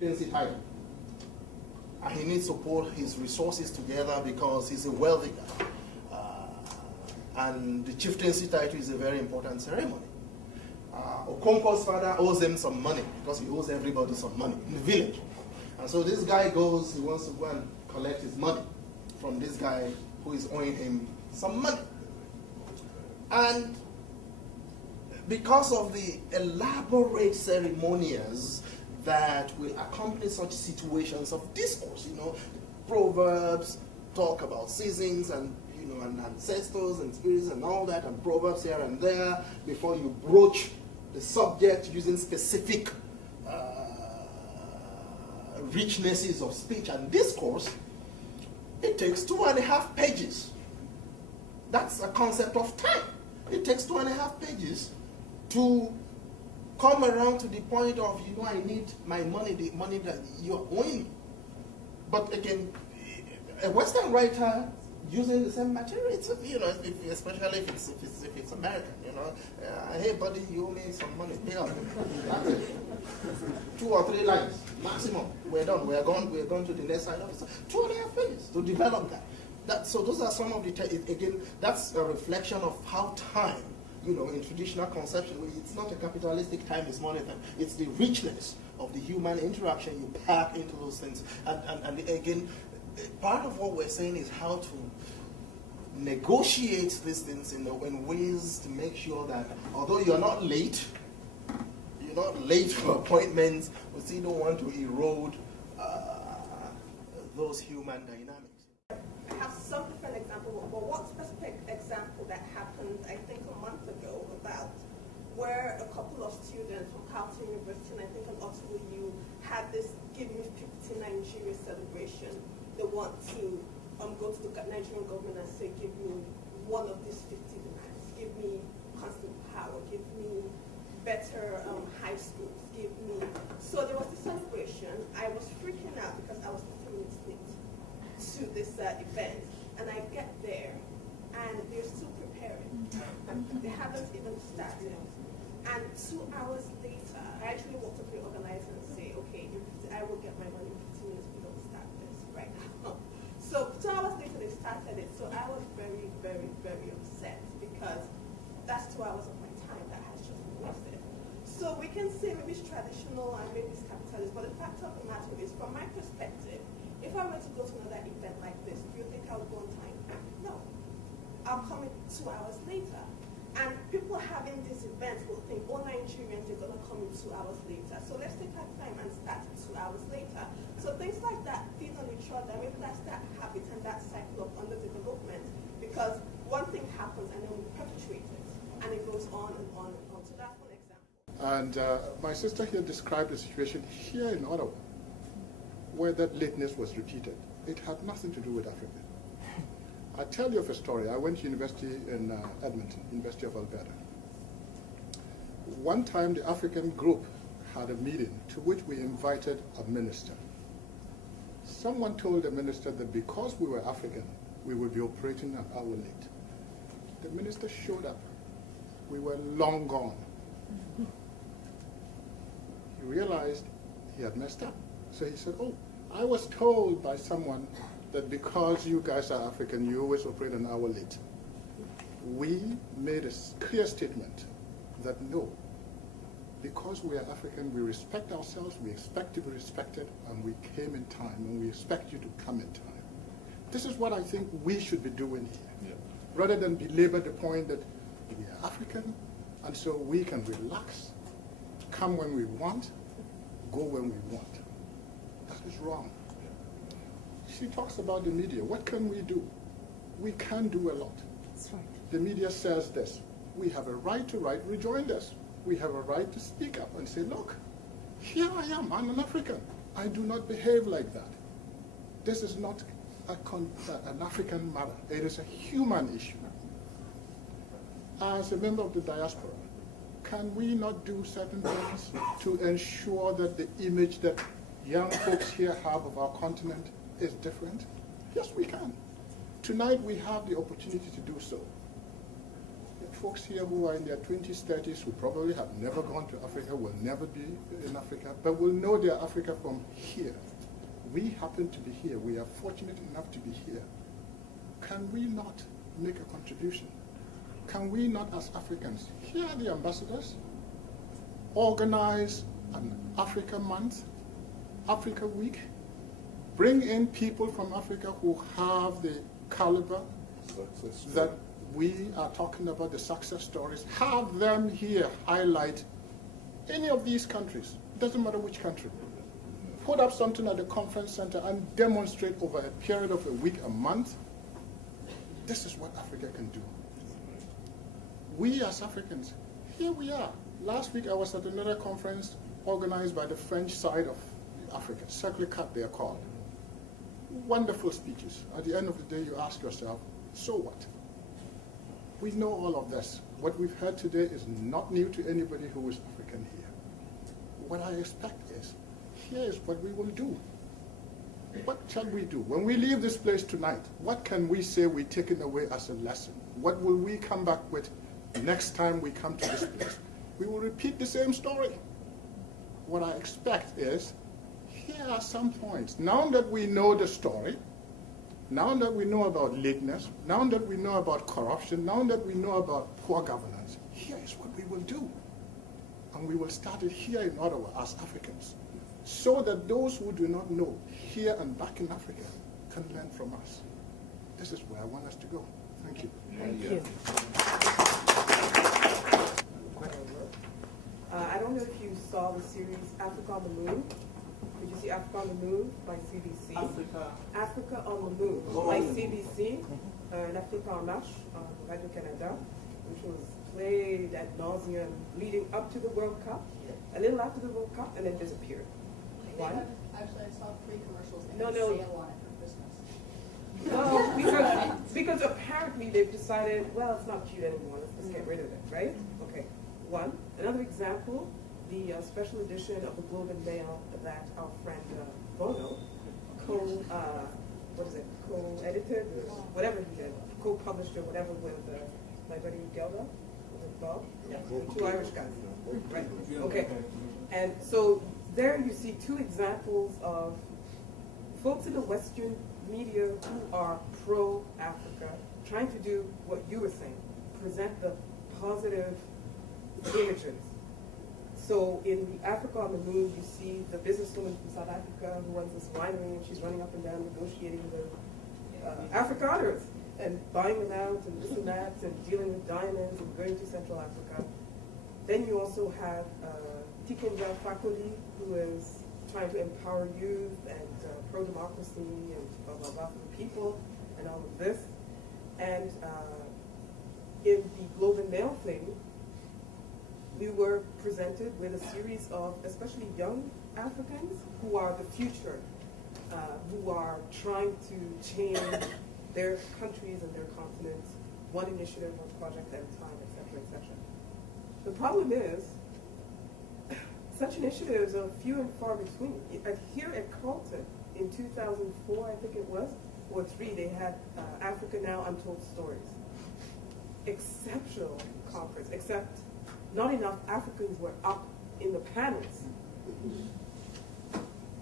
title. And he needs to put his resources together because he's a wealthy guy. And the chieftaincy title is a very important ceremony. Okonkwo's father owes him some money because he owes everybody some money in the village. And so this guy goes, he wants to go and collect his money from this guy who is owing him some money. And because of the elaborate ceremonials that will accompany such situations of discourse, proverbs talk about seasons and and ancestors and spirits and all that, and proverbs here and there before you broach the subject using specific richnesses of speech and discourse. It takes 2.5 pages. That's a concept of time. It takes 2.5 pages to come around to the point of, I need my money, the money that you're owing me. But again, a Western writer using the same material, especially if it's American, hey buddy, you owe me some money, pay up. That's it. 2 or 3 lines, maximum. We're done. We're gone to the next side of it. 2.5 pages to develop that. So those are some of the, again, that's a reflection of how time, in traditional conception, it's not a capitalistic time, it's money time. It's the richness of the human interaction you pack into those things. And again, part of what we're saying is how to negotiate these things in ways to make sure that although you're not late for appointments, we still don't want to erode those human dynamics. I have some different examples, but one specific example that happened, I think a month ago, about where a couple of students from Carleton University, and I think an Osiagwu, had this Give Me 50 Nigeria celebration. They want to go to the Nigerian government and say, give me one of these 50 demands. Give me constant power. Give me better high schools. Give me. So there was this celebration. I was freaking out because I was 15 minutes late to this event. And I get there, and they're still preparing. They haven't even started. And 2 hours later, I actually walked up to the organizer and say, okay, I will get my money in 15 minutes. We don't start this right now. So 2 hours later, they started it. So I was very, very, very upset because that's 2 hours of my time that has just been wasted. So we can say maybe it's traditional and maybe it's capitalist, but the fact of the matter is, from my perspective, if I were to go to another event like this, do you think I would go on time? No. I'll come in 2 hours later. And people having these events will think, oh, Nigerians are going to come in 2 hours later. So let's take our time and start 2 hours later. So things like that feed on each other. Maybe that's that habit and that cycle of underdevelopment. Because one thing happens and then we perpetuate it. And it goes on and on and on. So that's one example. And my sister here described a situation here in Ottawa where that lateness was repeated. It had nothing to do with Africa. I'll tell you of a story. I went to university in Edmonton, University of Alberta. One time the African group had a meeting to which we invited a minister. Someone told the minister that because we were African, we would be operating an hour late. The minister showed up. We were long gone. He realized he had messed up. So he said, oh, I was told by someone that because you guys are African, you always operate an hour late. We made a clear statement that no, because we are African, we respect ourselves, we expect to be respected, and we came in time, and we expect you to come in time. This is what I think we should be doing here, rather than belabor the point that we are African, and so we can relax, come when we want, go when we want. That is wrong. She talks about the media. What can we do? We can do a lot. That's right. The media says this. We have a right to write rejoinders. We have a right to speak up and say, look, here I am. I'm an African. I do not behave like that. This is not an African matter. It is a human issue. As a member of the diaspora, can we not do certain things to ensure that the image that young folks here have of our continent is different? Yes, we can. Tonight we have the opportunity to do so. folks here who are in their 20s, 30s, who probably have never gone to Africa, will never be in Africa, but will know their Africa from here. We happen to be here. We are fortunate enough to be here. Can we not make a contribution? Can we not, as Africans, here are the ambassadors, organize an Africa Month, Africa Week, bring in people from Africa who have the caliber that we are talking about, the success stories, have them here highlight any of these countries, doesn't matter which country. Put up something at the conference center and demonstrate over a period of a week, a month. This is what Africa can do. We as Africans, here we are. Last week I was at another conference organized by the French side of Africa, Cercle Cut they are called. Wonderful speeches. At the end of the day you ask yourself, so what? We know all of this. What we've heard today is not new to anybody who is African here. What I expect is, here is what we will do. What shall we do? When we leave this place tonight, what can we say we're taking away as a lesson? What will we come back with next time we come to this place? We will repeat the same story. What I expect is, here are some points. Now that we know the story, now that we know about lateness, now that we know about corruption, now that we know about poor governance, here is what we will do. And we will start it here in Ottawa as Africans, so that those who do not know here and back in Africa can learn from us. This is where I want us to go. Thank you. Thank you. I don't know if you saw the series Africa on the Moon. Did you see Africa on the Moon by CBC? Africa on the Moon by CBC, L'Afrique en Marche on Radio-Canada, which was played ad nauseum leading up to the World Cup, a little after the World Cup, and then disappeared. Why? Actually, I saw 3 commercials and No, a no. sale on it for Christmas. No, because apparently they've decided, well, it's not cute anymore, let's just get rid of it, right? Okay, one. Another example, the special edition of the Globe and Mail that our friend Bono co-edited, or whatever he did, co-published or whatever with my buddy Gelda, was it Bob? Yeah. The 2 Irish guys, right? Okay, and so there you see 2 examples of folks in the Western media who are pro-Africa, trying to do what you were saying, present the positive images. So in the Africa on the Moon, you see the businesswoman from South Africa who runs this winery, and she's running up and down negotiating the Afrikaners and buying them out and this and that and dealing with diamonds and going to Central Africa. Then you also have Tikenja Fakoli, who is trying to empower youth and pro-democracy and blah, blah, blah for the people and all of this. And in the Globe and Mail thing, we were presented with a series of especially young Africans who are the future, who are trying to change their countries and their continents, one initiative, one project at a time, et cetera, et cetera. The problem is, such initiatives are few and far between. Here at Carleton, in 2004, I think it was, or 3, they had Africa Now Untold Stories. Exceptional conference, except not enough Africans were up in the panels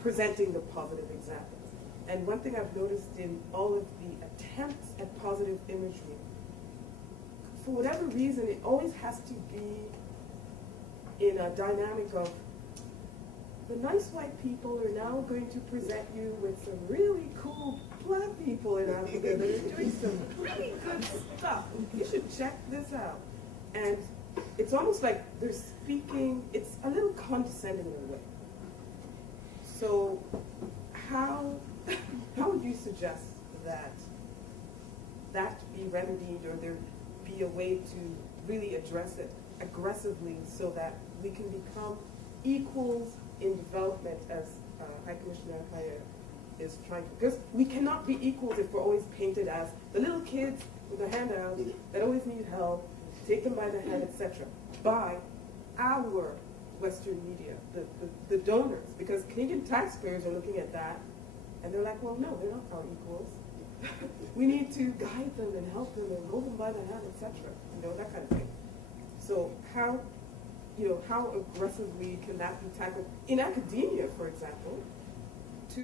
presenting the positive examples. And one thing I've noticed in all of the attempts at positive imagery, for whatever reason, it always has to be in a dynamic of the nice white people are now going to present you with some really cool black people in Africa that are doing some pretty good stuff. You should check this out. And it's almost like they're speaking, it's a little condescending in a way. So how would you suggest that be remedied, or there be a way to really address it aggressively so that we can become equals in development, as High Commissioner Kaya is trying to? Because we cannot be equals if we're always painted as the little kids with their handouts that always need help, take them by the hand, etc., by our Western media, the donors, because Canadian taxpayers are looking at that, and they're like, well, no, they're not our equals. we need to guide them and help them and hold them by the hand, etc. You know, that kind of thing. So how aggressively can that be tackled in academia, for example?